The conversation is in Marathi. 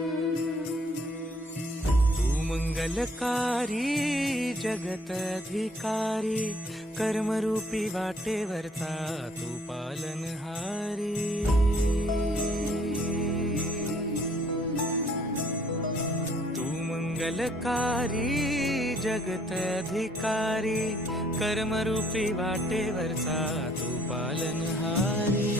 तू मंगलकारी जगत अधिकारी, कर्मरूपी वाटेवरचा तू पालनहारी। तू मंगलकारी जगत अधिकारी, कर्मरूपी वाटेवरचा तू पालनहारी।